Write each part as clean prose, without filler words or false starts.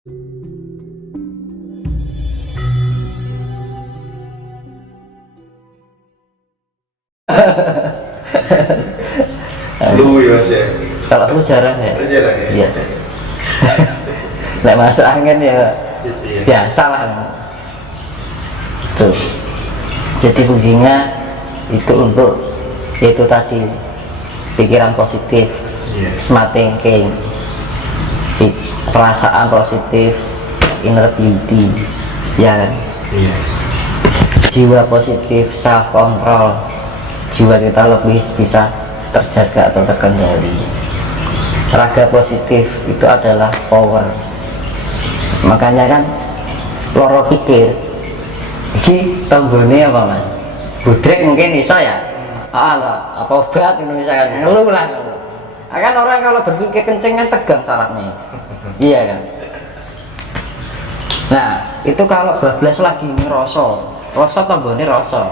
Flu ya Mas ya. Kalau flu jarang ya. Jarang ya. Iya. Lek masuk angin ya Gitu ya. biasa lah. Tuh. Jadi fungsinya itu untuk itu tadi pikiran positif, Iya. smart thinking, perasaan positif, inner beauty, ya kan? Iya. Jiwa positif, self control, jiwa kita lebih bisa terjaga atau terkendali. Raga positif itu adalah power. Makanya kan loro pikir ini tombone apa mas? Budrek mungkin bisa ya? Apa obat Indonesia kan? Ngeluh lah. Kan orang kalau berpikir kenceng kan tegang sarafnya. Iya kan? Nah itu kalau bablas lagi ini rasa tombone rasa.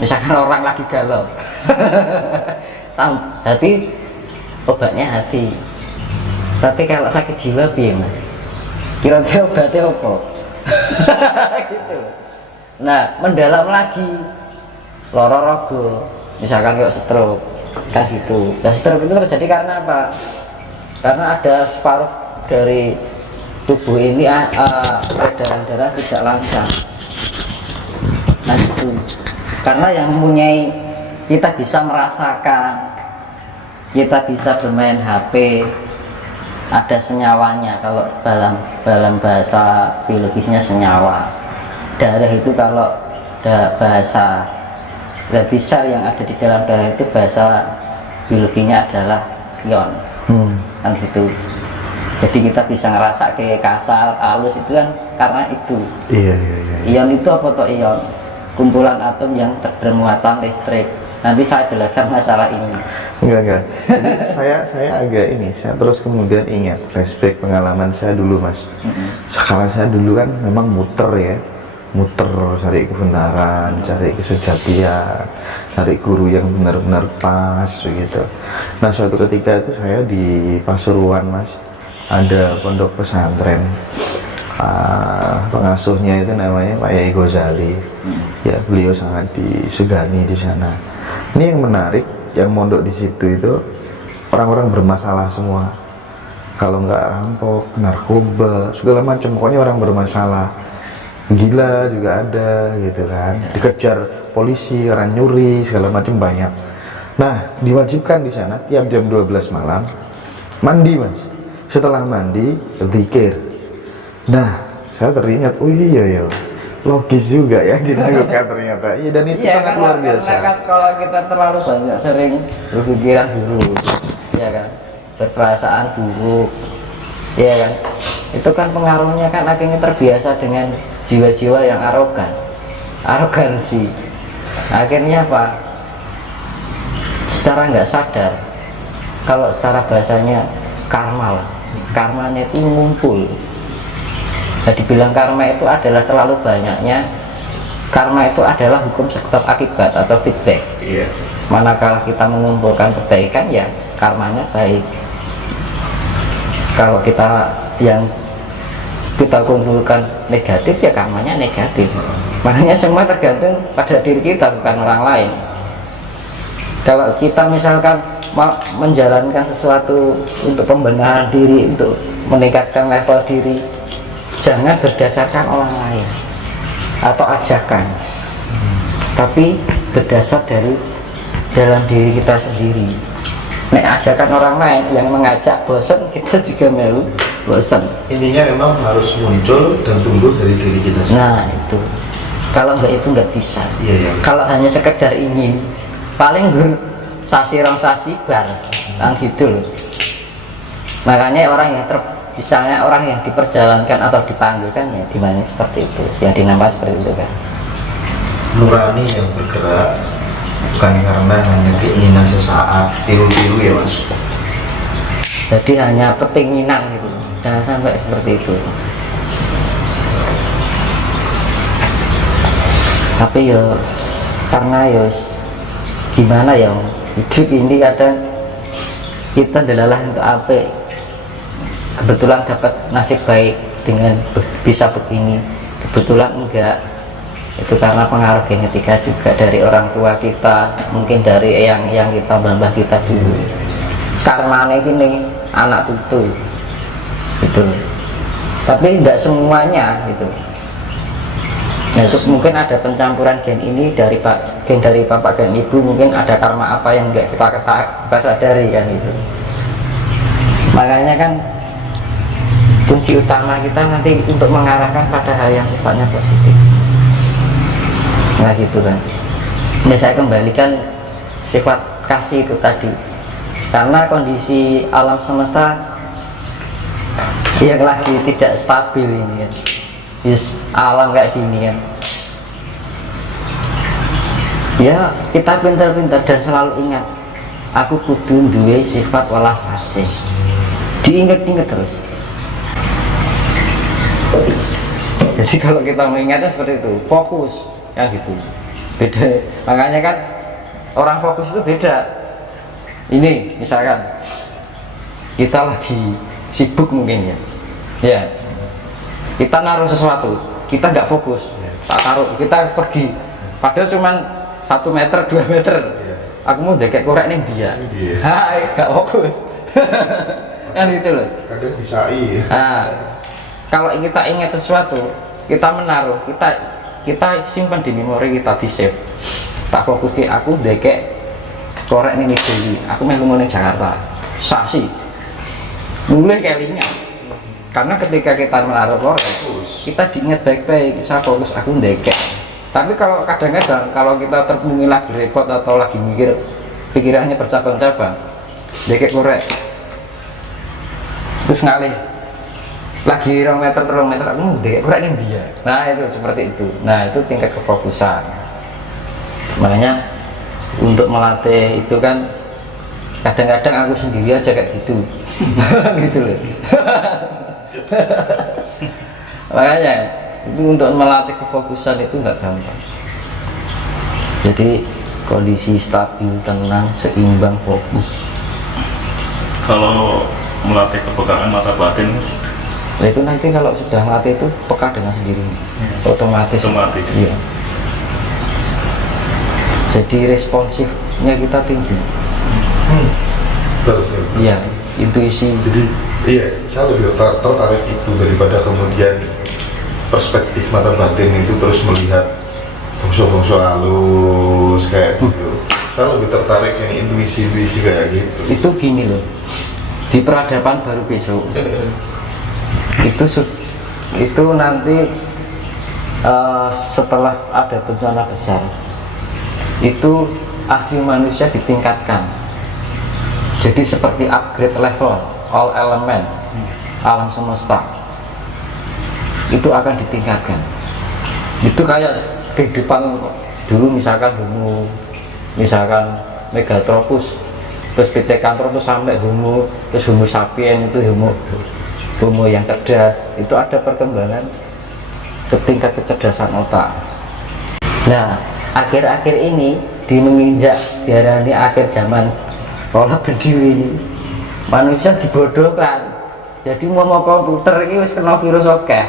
Misalkan orang lagi galau hati obatnya hati. Tapi kalau sakit jiwa piye mas? Kira-kira obatnya apa? Gitu. Nah mendalam lagi loro rogo misalkan kayak stroke kan gitu. Nah stroke itu terjadi karena apa? Karena ada separuh dari tubuh ini peredaran darah tidak lancar. Nah itu karena yang mempunyai, kita bisa merasakan, kita bisa bermain HP, ada senyawanya. Kalau dalam bahasa biologisnya senyawa. Darah itu kalau bahasa, berarti sel yang ada di dalam darah itu bahasa biologinya adalah ion. Kan gitu. Jadi kita bisa ngerasa kayak kasar, halus itu kan karena itu. Iya. Ion itu apa toh ion? Kumpulan atom yang bermuatan listrik. Nanti saya jelaskan masalah ini. Enggak. Jadi saya agak ini, saya terus kemudian ingat flashback pengalaman saya dulu mas. Sekarang saya dulu kan memang muter cari kebenaran, cari kesejatian, cari guru yang benar-benar pas begitu. Nah suatu ketika itu saya di Pasuruan mas, ada pondok pesantren. Pengasuhnya itu namanya Pak Yai Ghazali. Ya beliau sangat disegani di sana. Ini yang menarik, yang mondok di situ itu orang-orang bermasalah semua. Kalau nggak rampok, narkoba, segala macam, pokoknya orang bermasalah. Gila juga ada gitu kan, dikejar polisi karena nyuri segala macam banyak. Nah diwajibkan di sana tiap jam 12 malam mandi mas. Setelah mandi zikir. Nah saya teringat, oh iya logis juga ya dilakukan ternyata. Iya dan itu ya, sangat luar biasa. Karena kalau kita terlalu banyak sering berpikiran buruk, ya kan, berperasaan buruk, ya kan, itu kan pengaruhnya kan akhirnya terbiasa dengan jiwa-jiwa yang arogansi. Akhirnya apa? Secara nggak sadar, kalau secara bahasanya karma lah, karmanya itu ngumpul. Jadi bilang karma itu adalah terlalu banyaknya. Karma itu adalah hukum sebab akibat atau feedback. Iya. Manakala kita mengumpulkan kebaikan ya karmanya baik. Kalau yang kita kumpulkan negatif ya karmanya negatif. Makanya semua tergantung pada diri kita, bukan orang lain. Kalau kita misalkan menjalankan sesuatu untuk pembenaran diri, untuk meningkatkan level diri, jangan berdasarkan orang lain atau ajakan, tapi berdasar dari dalam diri kita sendiri. Nek ajakan orang lain yang mengajak bosan, kita juga mau bosan. Intinya memang harus muncul dan tumbuh dari diri kita sendiri. Nah itu, kalau enggak itu enggak bisa. Iya. Kalau hanya sekedar ingin, paling sasi bar, kan gitu loh. Makanya orang yang misalnya orang yang diperjalankan atau dipanggilkan ya dimana seperti itu, yang dinamai seperti itu kan. Nurani yang bergerak bukan karena hanya keinginan sesaat, tiru-tiru ya mas. Jadi hanya kepinginan gitu, jangan sampai seperti itu. Tapi ya karena ya gimana ya, hidup ini kadang kita adalah untuk apa, kebetulan dapat nasib baik dengan bisa begini. Kebetulan enggak, itu karena pengaruh genetika juga dari orang tua kita, mungkin dari yang kita mbah kita dulu. Karmane ini anak putu gitu, tapi enggak semuanya gitu. Nah, itu mungkin ada pencampuran gen ini dari gen dari bapak dan ibu, mungkin ada karma apa yang enggak kita sadari kan itu. Makanya kan kunci utama kita nanti untuk mengarahkan pada hal yang sifatnya positif. Nah gitu kan. Nah, saya kembalikan sifat kasih itu tadi, karena kondisi alam semesta yang lagi tidak stabil ini kan. Yes, alam kayak gini kan. Ya kita pintar-pintar dan selalu ingat, aku kudu duwe sifat welas asih. Diingat-ingat terus. Jadi kalau kita mengingatnya seperti itu, fokus yang gitu. Beda. Makanya kan orang fokus itu beda. Ini misalkan kita lagi sibuk mungkin ya. Ya. Kita naruh sesuatu, kita nggak fokus, tak taruh, kita pergi, padahal cuman 1 meter 2 meter, aku mau dekek korek nih dia, hai nggak fokus, kan gitu loh. Kadang disai. Nah, kalau kita ingat sesuatu, kita menaruh, kita simpan di memori kita, di save, tak fokus ke aku dekek korek nih beli, aku mau ke Jakarta, sasi, mulai kelinya. Karena ketika kita menaruh korek, kita diingat baik-baik, saya fokus aku ndekek. Tapi kalau kadang-kadang kalau kita terpungi lagi repot atau lagi mikir, pikirannya bercabang-cabang, ndekek korek, terus ngalih lagi 2 meter 3 meter, aku ndekek korek ini dia. Nah itu seperti itu. Nah itu tingkat kefokusan. Makanya untuk melatih itu kan kadang-kadang aku sendiri aja kayak gitu. Gitu loh. Makanya itu untuk melatih kefokusan itu nggak gampang. Jadi kondisi stabil, tenang, seimbang, fokus. Kalau melatih kepekaan mata batin, Nah itu nanti kalau sudah melatih itu peka dengan sendiri, otomatis. Iya. Jadi responsifnya kita tinggi. Betul. Iya, intuisi. Jadi iya, saya lebih tertarik itu daripada kemudian perspektif mata batin itu terus melihat bungsu-bungsu halus kayak gitu. Saya lebih tertarik yang intuisi kayak gitu. Itu gini loh, di peradaban baru besok itu nanti setelah ada bencana besar itu ahli manusia ditingkatkan, jadi seperti upgrade level all element alam semesta itu akan ditingkatkan. Itu kayak kehidupan dulu, misalkan homo, misalkan megatropus, terus pithecanthropus sampai homo, terus homo sapien itu homo yang cerdas, itu ada perkembangan ke tingkat kecerdasan otak. Nah akhir-akhir ini di menginjak diarani akhir zaman pola berdiri ini, manusia dibodohkan. Jadi mau komputer ini wis kena virus oke,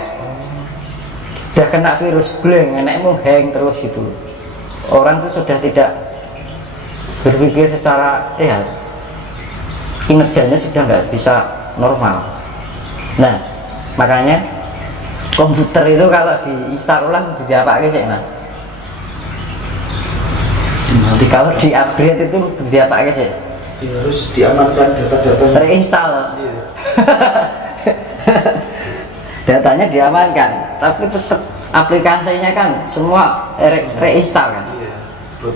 udah kena virus blank, enakmu hang terus gitu. Orang itu sudah tidak berpikir secara sehat, kinerjanya sudah nggak bisa normal. Nah makanya komputer itu kalau diinstal ulang jadi apa sih nah? Nanti kalau di upgrade itu jadi apa sih? Ya, harus diamankan data-data. Reinstall. Iya. Datanya diamankan, tapi tetap aplikasinya kan semua reinstall kan. Iya.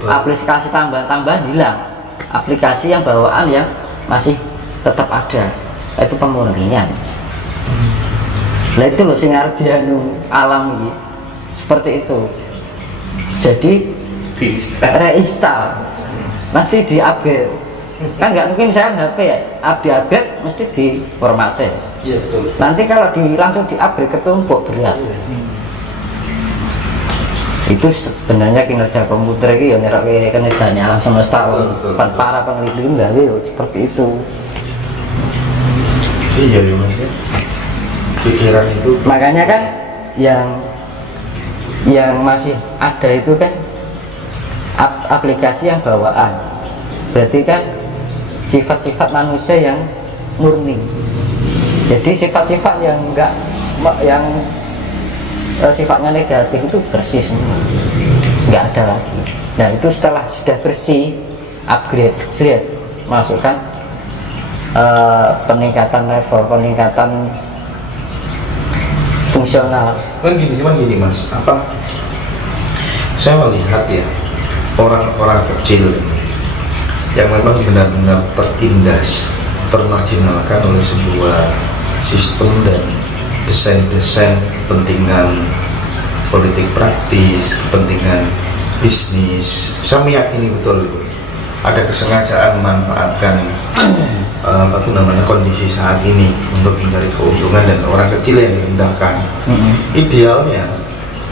Aplikasi tambahan hilang, aplikasi yang bawaan yang masih tetap ada, itu pemurnian. Nah itu loh sing arep dianu alam iki. Seperti itu. Jadi reinstall. Nanti di-upgrade. Kan nggak mungkin saya HP ya, di-upgrade mesti diformasi. Iya betul. Nanti kalau langsung di-upgrade ketumpuk berat. Itu sebenarnya kinerja komputer ini ya nyeroke kinerjanya alam semesta. Para peneliti gawe seperti itu. Iya ya mas. pikiran itu. Makanya kan yang masih ada itu kan aplikasi yang bawaan, berarti kan sifat-sifat manusia yang murni. Jadi sifat-sifat yang enggak, yang sifatnya negatif itu bersih semua, nggak ada lagi. Nah itu setelah sudah bersih, upgrade, masukkan peningkatan level, peningkatan fungsional. Cuman gini mas, apa? Saya melihat ya orang-orang kecil yang memang benar-benar tertindas, termarginalkan oleh sebuah sistem dan desain-desain kepentingan politik praktis, kepentingan bisnis. Saya meyakini betul itu ada kesengajaan memanfaatkan kondisi saat ini untuk mencari keuntungan, dan orang kecil yang direndahkan. Idealnya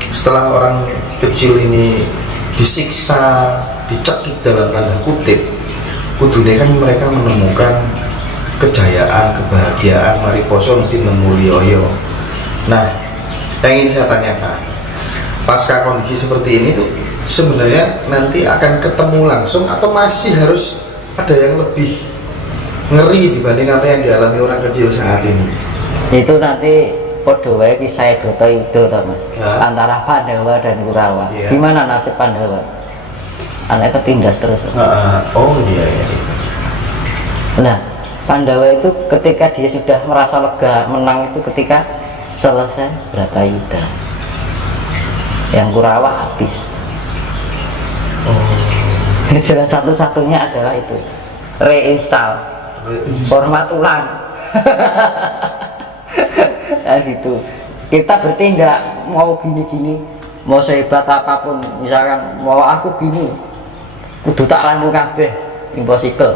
setelah orang kecil ini disiksa, dicekik dalam tanda kutip, kudunya kan mereka menemukan kejayaan, kebahagiaan, mariposo mesti nemu lioyo. Nah, yang ingin saya tanyakan, pasca kondisi seperti ini tuh sebenarnya nanti akan ketemu langsung atau masih harus ada yang lebih ngeri dibanding apa yang dialami orang kecil saat ini? Itu nanti podo wae kisah Dota Yudo Mas, antara Pandawa dan Kurawa. Gimana nasib Pandawa? Anak ketindas terus. Oh iya. Nah, Pandawa itu ketika dia sudah merasa lega, menang itu ketika selesai Bratayuda. Yang Kurawa habis. Jalan satu-satunya adalah itu, reinstall, format ulang. Nah gitu. Kita bertindak mau gini-gini, mau sehebat apapun, misalkan mau aku gini, kudu tak lamu kabeh, impossible.